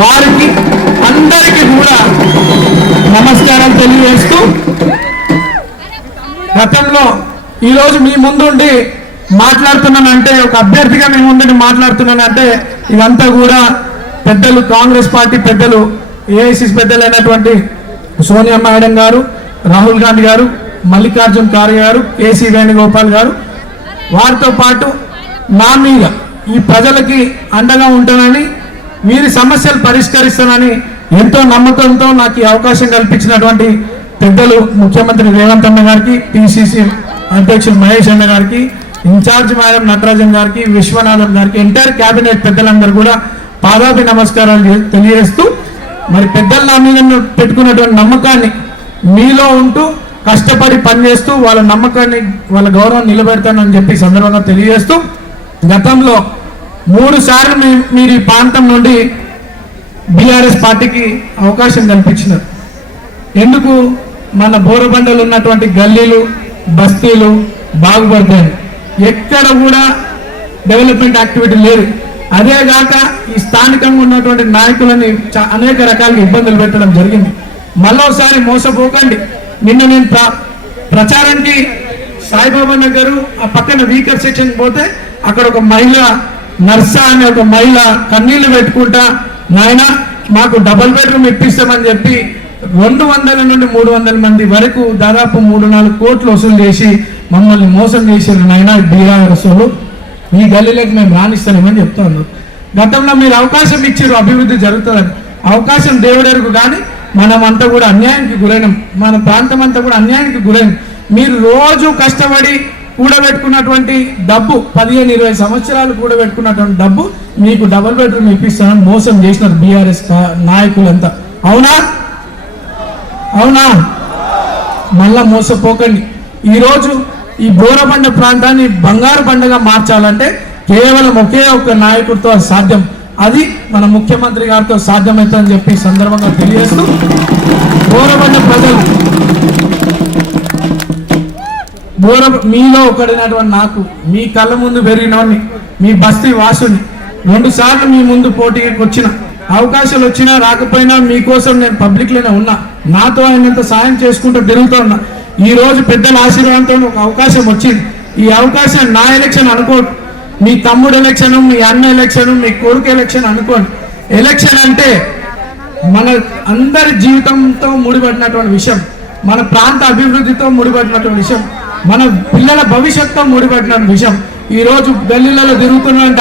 వారికి అందరికీ కూడా నమస్కారాలు తెలియజేస్తూ గతంలో ఈరోజు మీ ముందుండి మాట్లాడుతున్నానంటే, ఒక అభ్యర్థిగా మీ ముందుండి మాట్లాడుతున్నానంటే ఇదంతా కూడా పెద్దలు, కాంగ్రెస్ పార్టీ పెద్దలు, ఏఐసిసి పెద్దలైనటువంటి సోనియా మేడం గారు, రాహుల్ గాంధీ గారు, మల్లికార్జున్ ఖార్గే గారు, కేసీ వేణుగోపాల్ గారు, వారితో పాటు నా మీద ఈ ప్రజలకి అండగా ఉంటానని, వీరి సమస్యలు పరిష్కరిస్తానని ఎంతో నమ్మకంతో నాకు ఈ అవకాశం కల్పించినటువంటి పెద్దలు ముఖ్యమంత్రి రేవంత్ అన్న గారికి, పిసిసి అధ్యక్షులు మహేష్ అన్న గారికి, ఇన్ఛార్జ్ మేడం నటరాజన్ గారికి, విశ్వనాథన్ గారికి, ఎంటైర్ క్యాబినెట్ పెద్దలందరూ కూడా పాదాభి నమస్కారాలు తెలియజేస్తూ, మరి పెద్దలు నా మీద పెట్టుకున్నటువంటి నమ్మకాన్ని మీలో ఉంటూ కష్టపడి పనిచేస్తూ వాళ్ళ నమ్మకాన్ని, వాళ్ళ గౌరవం నిలబెడతానని చెప్పి సందర్భంగా తెలియజేస్తూ, గతంలో 3 సార్లు మీరు ఈ ప్రాంతం నుండి బీఆర్ఎస్ పార్టీకి అవకాశం కల్పించినారు. ఎందుకు? మన బోరబండలు ఉన్నటువంటి గల్లీలు, బస్తీలు బాగుపడతాయి. ఎక్కడ కూడా డెవలప్మెంట్ యాక్టివిటీ లేదు. అదేగాక ఈ స్థానికంగా ఉన్నటువంటి నాయకులని అనేక రకాలుగా ఇబ్బందులు పెట్టడం జరిగింది. మళ్ళోసారి మోసపోకండి. నిన్న నేను ప్రచారానికి సాయిబాబా నగరు ఆ పక్కన వీకర్ సెక్షన్ పోతే అక్కడ ఒక మహిళ, నర్సా అనే ఒక మహిళ కన్నీళ్లు పెట్టుకుంటా, నాయన మాకు డబుల్ బెడ్రూమ్ ఇప్పిస్తామని చెప్పి 200 నుండి 300 మంది వరకు దాదాపు 3-4 కోట్లు వసూలు చేసి మమ్మల్ని మోసం చేశారు. నాయన బీఆర్ఎస్ ఈ గల్లీలోకి మేము రాణిస్తామని చెప్తాను. గతంలో మీరు అవకాశం ఇచ్చారు, అభివృద్ధి జరుగుతుందని. అవకాశం దేవుడెరుగు, కానీ మనమంతా కూడా అన్యాయానికి గురైనాం. మన ప్రాంతం అంతా కూడా అన్యాయానికి గురైనాం. మీరు రోజు కష్టపడి కూడబెట్టుకున్నటువంటి డబ్బు, 15-20 సంవత్సరాలు కూడబెట్టుకున్నటువంటి డబ్బు మీకు డబుల్ బెడ్రూమ్ ఇప్పిస్తానని మోసం చేసినారు బీఆర్ఎస్ నాయకులంతా. అవునా? అవునా? మళ్ళా మోసపోకండి. ఈరోజు ఈ బోరబండ ప్రాంతాన్ని బంగారు బండగా మార్చాలంటే కేవలం ఒకే ఒక్క నాయకుడితో సాధ్యం. అది మన ముఖ్యమంత్రి గారితో సాధ్యమవుతుందని చెప్పి సందర్భంగా తెలియజేస్తూ, బోరబండ ప్రజలు, మీలో ఒకడైనటువంటి నాకు, మీ కళ్ళ ముందు పెరిగినవాడిని, మీ బస్తీ వాసుని, 2 సార్లు మీ ముందు పోటీకి వచ్చిన, అవకాశాలు వచ్చినా రాకపోయినా మీకోసం నేను పబ్లిక్లోనే ఉన్నా. నాతో అయినంత సాయం చేసుకుంటూ తిరుగుతూ ఉన్నా. ఈ రోజు పెద్దల ఆశీర్వాదంతో ఒక అవకాశం వచ్చింది. ఈ అవకాశం నా ఎలక్షన్ అనుకోండి, మీ తమ్ముడు ఎలక్షన్, మీ అన్న ఎలక్షన్, మీ కొడుకు ఎలక్షన్ అనుకోండి. ఎలక్షన్ అంటే మన అందరి జీవితంతో ముడిపడినటువంటి విషయం, మన ప్రాంత అభివృద్ధితో ముడిపడినటువంటి విషయం, మన పిల్లల భవిష్యత్తుతో ముడిపడినటువంటి విషయం. ఈరోజు గల్లీలలో తిరుగుతున్నంట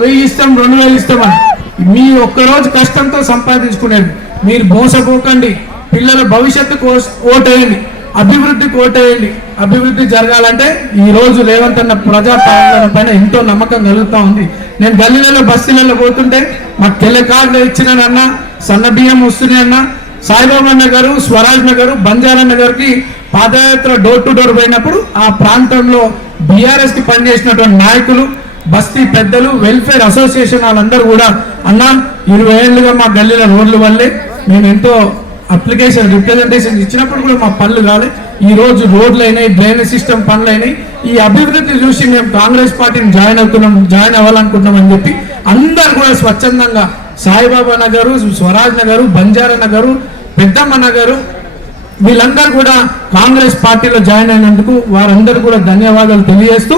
1000 ఇస్తాం, 2000 ఇస్తామని. మీ ఒక్కరోజు కష్టంతో సంపాదించుకునేది. మీరు మోసపోకండి. పిల్లల భవిష్యత్తుకు ఓటేయండి, అభివృద్ధికి ఓటేయండి. అభివృద్ధి జరగాలంటే ఈ రోజు రేవంత్ అన్న ప్రజాపాలన పైన ఎంతో నమ్మకం కలుగుతూ ఉంది. నేను గల్లీలలో, బస్తీలలో పోతుంటే మాకు తెల్ల కార్డులు ఇచ్చినానన్న, సన్న బియ్యం వస్తున్నాయన్న, సాయిబాబా నగరు, స్వరాజ్ నగరు, బంజారా నగర్కి పాదయాత్ర డోర్ టు డోర్ పోయినప్పుడు ఆ ప్రాంతంలో బీఆర్ఎస్ కి పనిచేసినటువంటి నాయకులు, బస్తీ పెద్దలు, వెల్ఫేర్ అసోసియేషన్ వాళ్ళందరూ కూడా, అన్న 20 ఏళ్ళుగా మా గల్లీల రోడ్ల వల్లే మేము ఎంతో అప్లికేషన్ రిప్రజెంటేషన్ ఇచ్చినప్పుడు కూడా మా పనులు కాలే. ఈ రోజు రోడ్లు అయినాయి, డ్రైనేజ్ సిస్టమ్ పనులు అయినాయి. ఈ అభివృద్ధి చూసి మేము కాంగ్రెస్ పార్టీని జాయిన్ అవ్వాలనుకుంటున్నాం అని చెప్పి అందరు కూడా స్వచ్ఛందంగా సాయిబాబా నగరు, స్వరాజ్ నగరు, బంజారా నగరు, పెద్దమ్మ నగరు, వీళ్ళందరూ కూడా కాంగ్రెస్ పార్టీలో జాయిన్ అయినందుకు వారందరూ కూడా ధన్యవాదాలు తెలియజేస్తూ